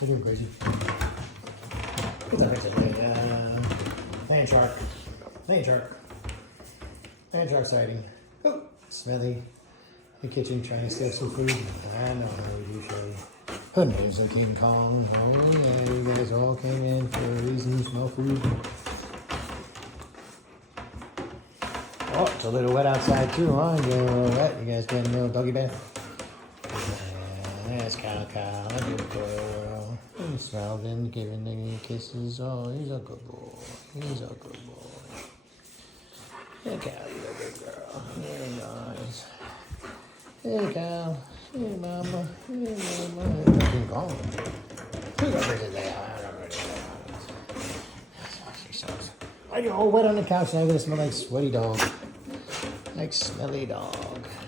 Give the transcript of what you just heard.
We're doing crazy. Land shark. Land shark. Land shark sighting. Oh, Smelly. The kitchen trying to steal some food. I know how we do, Shelly. Who knows the King Kong? Oh yeah, you guys all came in for a reason. Smell food. Oh, it's a little wet outside too, huh? You getting a little wet. You guys getting a little doggy bath? Yeah, there's Cow. A good girl. He smelled and giving the kisses. Oh, he's a good boy. He's a good boy. Hey, Cow, you're a good girl. Hey, guys. Hey, Cow. Hey, Mama. Hey, Mama. Hey, King Kong. Who's over there? Why are you all wet on the couch now? You're gonna smell like sweaty dog. Like smelly dog.